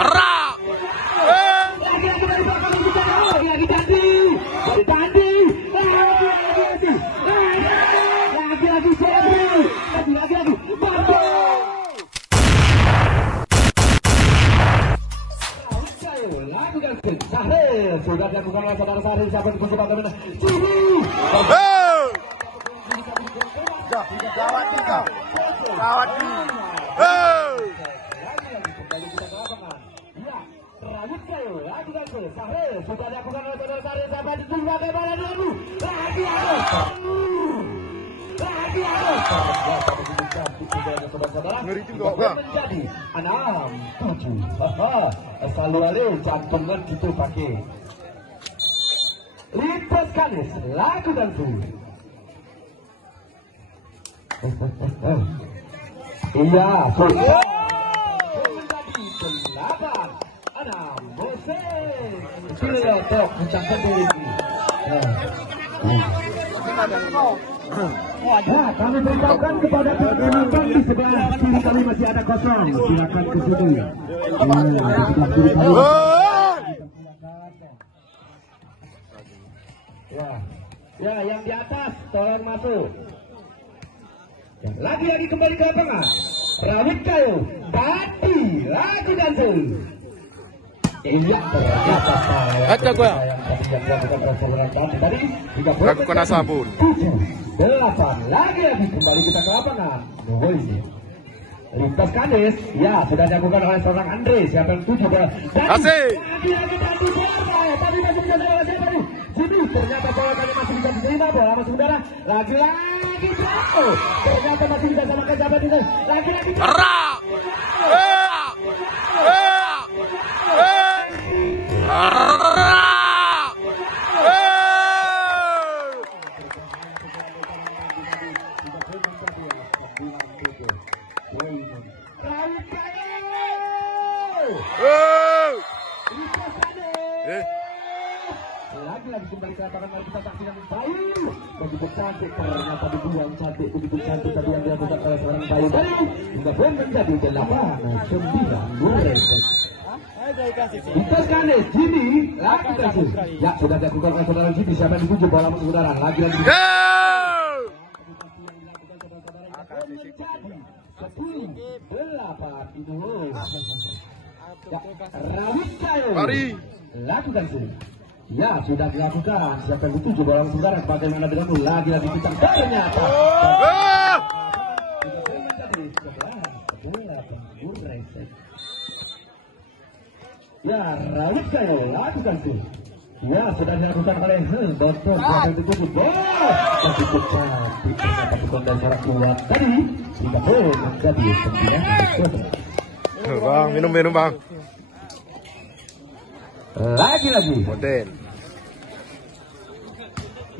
Gerak. Lagi-lagi dari belakang kita. Lagi Dandi. Dandi. Lagi-lagi Jeffrey. Lagi-lagi. Mampu. Lakukan Sahrir. Sudah dilakukan oleh saudara Sahrir. Siapa yang dikunci bagaimana? Jimmy. Gawat tiga. Gawat tiga. Rawit Kayu, lakukan Sahrir. Sudah dilakukan oleh saudara Sahrir. Siapa yang dikunci bagaimana? Lagi ada. Ngeri juga, Bang. Menjadi 6-7. Selalu ada jantungan gitu pakai. Lintas Kanis, lakukan iya, sudah menjadi 8-6. Bosen Silotok mencapai diri. Ya, kami beritahukan kepada penonton di sebelah kiri kami masih ada kosong. Silakan ke situ. Di sebelah kiri kami. Ya, yang di atas tolong masuk. Ya, lagi-lagi kembali ke lapangan. Rawit Kayu, Tati, lagu dansu. Iya, ternyata Ada gua. Lagu kena sabun. 7-8. Lagi-lagi kembali kita ke lapangan. Lintas Kanis, ya sudah dilakukan oleh seorang Andre. Siapa yang 7 bola? Asik. Lagi-lagi Tati siapa? Tadi masih bisa bola siapa nih? Jimmy, ternyata bola kali masih bisa diterima. Bola masuk udara. Lagi-lagi jauh. Ternyata masih bisa samakan siapa nih? Lagi-lagi Gerak. Lagi-lagi kembali ke lapangan, mari kita saksikan Bayu. Begitu cantik, ternyata dibuang cantik, begitu cantik tadi yang dilakukan oleh seorang Bayu tadi. Hingga pun menjadi 8-9. Lintas Kanis, Jimmy, lakukan ya sudah dilakukan oleh saudara Jimmy. Siapa yang dituju bola masuk saudara? Lagi-lagi. Rawit Kayu, lakukan ya sudah dilakukan. Siapa yang dituju bola masuk saudara? Bagaimana denganmu? Lagi-lagi kita ternyata. Ya, Rawit Kayu, lakukan ya sudah dilakukan oleh Dokter. Siapa yang dituju bola? Begitu cantik, ternyata bukan dari seorang kuat tadi. Hingga pun menjadi 9. Bang, minum bang. Lagi-lagi. Model.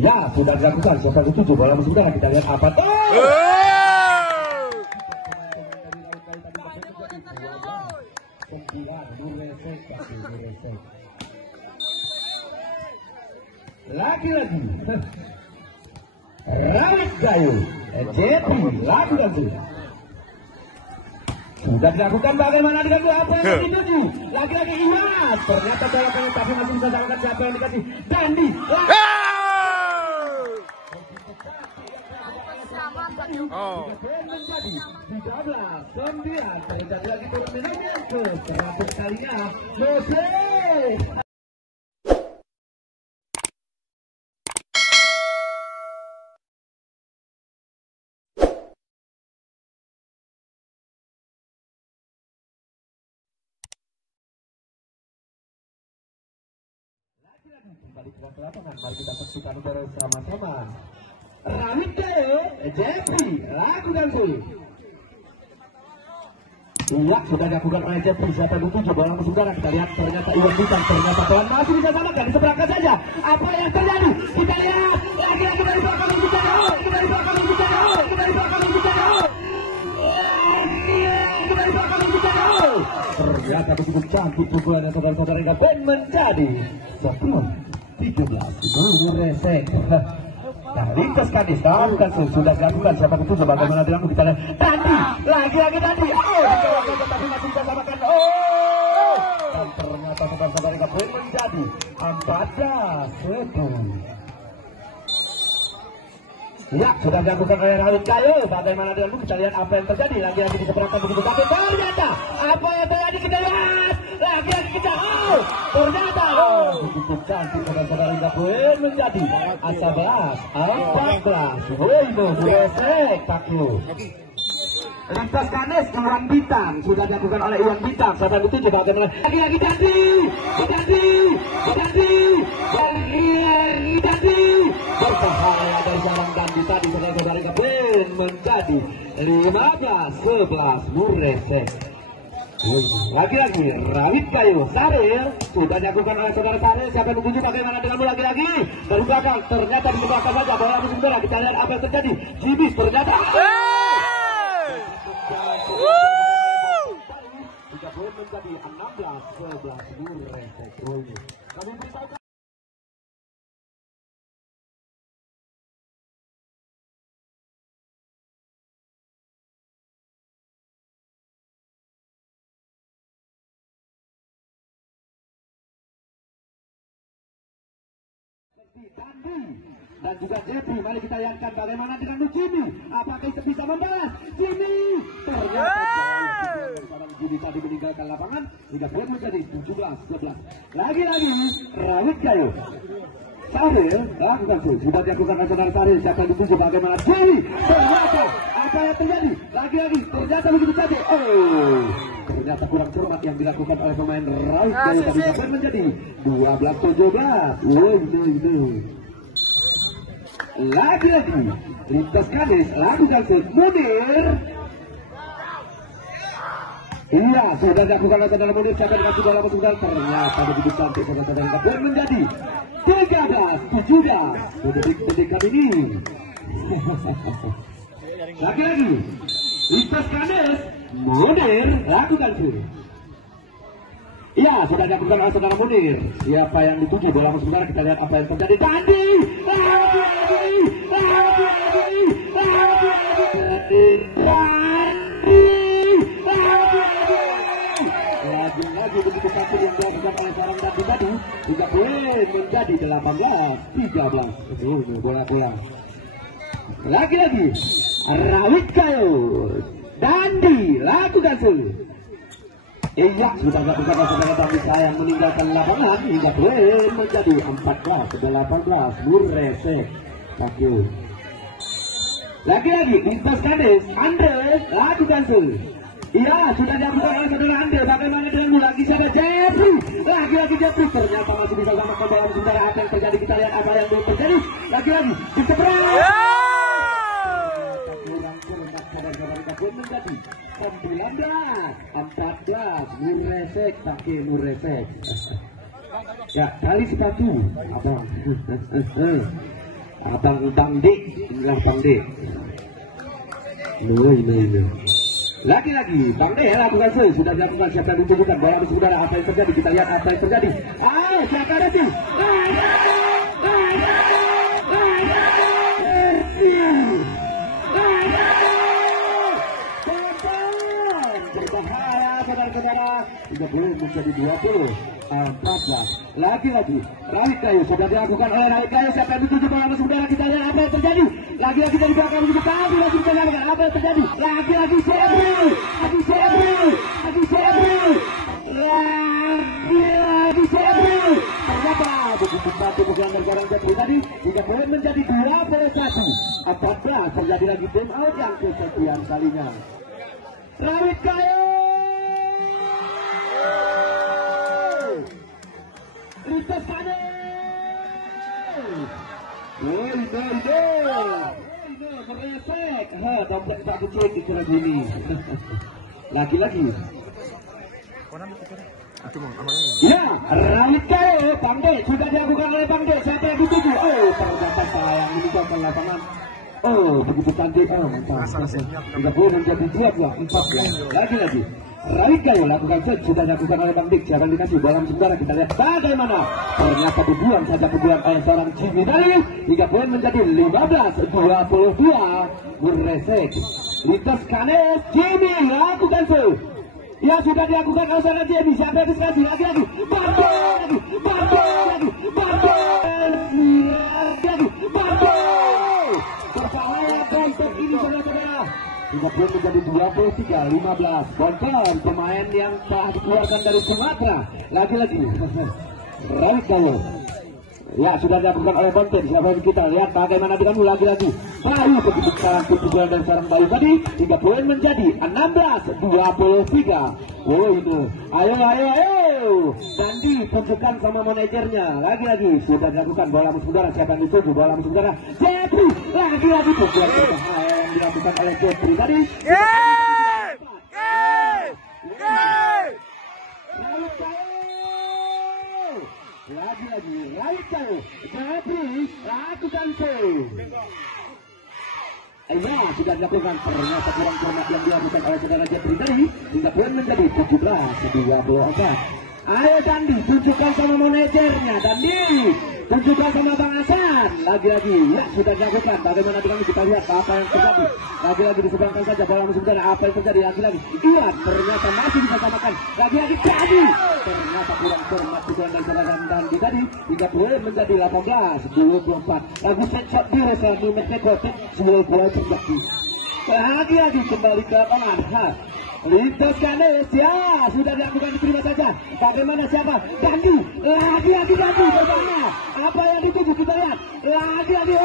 Ya, sudah dilakukan. Siapa yang dituju bola masuk udara? Kita lihat apa tuh. Lagi-lagi. Rawit Kayu, Jeffrey, lakukan sudah dilakukan. Bagaimana dengan apa yang dituju? Lagi-lagi iya. Ternyata bola kali tapi masih bisa samakan. Siapa yang dikasih? Dandi. Menjadi 13-9. Terjadi lagi permainan yang ke 100 kalinya. Jose. Kembali ke lapangan, mari kita saksikan bersama-sama. Rawit Kayu, Jeffrey, lakukan iya sudah dilakukan oleh Jeffrey. Siapa yang dituju bola masuk udara? Kita lihat ternyata Iwan bukan. Ternyata Tuhan masih bisa samakan. Diseberangkan saja. Apa yang terjadi? Kita lihat lagi-lagi dari belakang kita jauh. Dari belakang kita jauh. Dari belakang kita jauh. Dari belakang kita jauh. Ternyata begitu cantik pukulannya saudara-saudara hingga Ben menjadi 10-13. Resek. Nah, Lintas Kanis, lakukan sudah dilakukan. Siapa itu sebagaimana dilakukan kita lihat. Tadi, lagi-lagi tadi. Oh, tapi masih bisa samakan. Oh. poin menjadi 14-10. Ya, sudah dilakukan oleh Rawit Kayu. Bagaimana denganmu? Kita lihat apa yang terjadi. Lagi-lagi diseberangkan begitu, tapi ternyata apa yang terjadi kita lihat. Lagi-lagi kita ternyata begitu cantik saudara-saudara, hingga poin menjadi 11-14. Woybo Buresek Paku. Lintas Ganes Iwan Bintang sudah dilakukan oleh Iwan Bintang. Saudara itu juga bagaimana? Lagi-lagi Dandi berbahaya dari jalan Dandi tadi, saudara-saudara, hingga poin menjadi 15-11 Buresek. Lagi-lagi Rawit Kayu Saril sudah dilakukan oleh saudara Saril. Siapa yang mengunci? Bagaimana denganmu? Lagi-lagi dari belakang, ternyata di belakang saja bola musuh saudara. Kita lihat apa yang terjadi. Jibis ternyata tiga poin menjadi 16-11 Buresek. Kami beritahu Dandi dan juga Jeffrey. Mari kita lihatkan bagaimana dengan Jimmy. Apakah bisa membalas? Jimmy ternyata seorang Jimmy tadi meninggalkan lapangan hingga poin menjadi 17-11. Lagi-lagi Rawit Kayu Saril lakukan sudah dilakukan nasional Saril. Siapa yang dituju? Bagaimana Jimmy? Ternyata apa yang terjadi? Lagi-lagi ternyata begitu saja. Ternyata kurang cermat yang dilakukan oleh pemain Rawit Kayu tadi. Poin menjadi 12-17. Lagi-lagi Lintas Ganes lakukan Munir. Iya, sudah dilakukan nasional Munir. Siapa yang dikasih bola musuh? Ternyata begitu cantik saudara-saudara. Poin menjadi 13-17. Detik-detik kali ini. Lagi-lagi Lintas Ganes Munir lakukan iya, sudah dilakukan oleh saudara Munir. Siapa yang dituju bola musuh saudara? Kita lihat apa yang terjadi. Dandi lagi begitu cantik yang dilakukan oleh seorang Dandi tadi. Juga poin menjadi 18-13. Bola pulang. Lagi-lagi Rawit Kayu Dandi lakukan iya, sudah dilakukan oleh saudara Dandi sayang meninggalkan lapangan hingga poin menjadi 14-18 Buresek Paku. Lagi-lagi Lintas Ganes Andre lakukan iya, sudah dilakukan oleh saudara Andre. Bagaimana denganmu? Lagi siapa? Jeffrey. Lagi-lagi Jeffrey ternyata masih bisa samakan bola saudara. Apa yang terjadi? Kita lihat apa yang belum terjadi. Lagi-lagi diseberang. Poin menjadi 19-14 Buresek pakai Buresek. Ya, kali sepatu abang Bang D. Inilah Bang D. Lagi-lagi Bang D lakukan sudah dilakukan. Siapa yang ditunjukkan bola musuh saudara? Apa yang terjadi? Kita lihat apa yang terjadi. Siapa ada sih? Saudara-saudara, 30 menjadi 20-14. Lagi-lagi Rawit Kayu sudah dilakukan oleh Rawit Kayu. Siapa yang dituju bola musuh saudara? Kita lihat apa yang terjadi. Lagi-lagi dari belakang begitu tadi masih bisa lakukan apa yang terjadi. Lagi-lagi Jeffrey. Ternyata begitu satu pukulan dari seorang Jeffrey tadi hingga poin menjadi 21-14. Terjadi lagi time out yang kesekian kalinya. Rawit Kayu Lintas Ganes meresek. Dompet tak kecil dikira gini. Lagi-lagi ya, Rawit Kayu Bang D sudah dilakukan oleh Bang D. Siapa yang dituju? Ternyata sayang meninggalkan lapangan. Begitu cantik. Mantap. Sudah boleh menjadi 2-14. Lagi-lagi Rawit Kayu lakukan sudah dilakukan oleh Bang Dik. Siapa yang dikasih bola saudara? Kita lihat bagaimana. Ternyata dibuang saja pukulan oleh seorang Jimmy tadi hingga poin menjadi 15-22 Buresek. Lintas Ganes Jimmy lakukan ya, sudah dilakukan oleh seorang Jimmy. Siapa yang dikasih? Lagi-lagi Hingga poin menjadi 23-15. Bonton pemain yang telah dikeluarkan dari Sumatera. Lagi-lagi Rawit Gawo. Ya, sudah dilakukan oleh Bonten. Siapa kita lihat bagaimana dengan lagi-lagi Bayu begitu sekarang pukulan dari seorang Bayu tadi. Hingga poin menjadi 16-23. Oh itu, ayo. Dandi tentukan sama manajernya. Lagi-lagi sudah dilakukan bola musuh udara. Siapa yang dituju bola musuh udara? Jeffrey. Lagi-lagi pukulan berbahaya yang dilakukan oleh Jeffrey tadi. Lagi-lagi right tahu Jeffrey lakukan save. Ya, sudah dilakukan, ternyata kurang cermat yang dilakukan oleh saudara Jeffrey tadi. Hingga poin menjadi 17-24. Ayo Dandi, tunjukkan sama manajernya. Dandi, tunjukkan sama Bang Hasan. Lagi-lagi, ya sudah dilakukan. Bagaimana dengan kita lihat apa yang terjadi. Lagi-lagi diseberangkan saja bola musuh udara. Apa yang terjadi lagi-lagi? Iya, ternyata masih bisa samakan. Lagi-lagi jadi. Ternyata kurang cermat tujuan dari saudara Dandi tadi. Hingga poin menjadi 18-24. Lagu set shot di Resa di Meksiko. Seluruh bola terjadi. Lagi-lagi kembali ke lapangan. Lintas Ganes, ya sudah dilakukan, diterima saja. Bagaimana siapa? Dandi, lagi-lagi Dandi bersama. Apa yang dituju kita lihat? Lagi-lagi.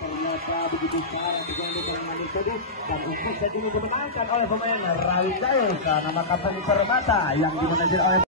Ternyata begitu salah dengan Manir Kudus dan untuk saja dimenangkan oleh pemain Rawit Gayo karena maka Permata yang dimenangkan oleh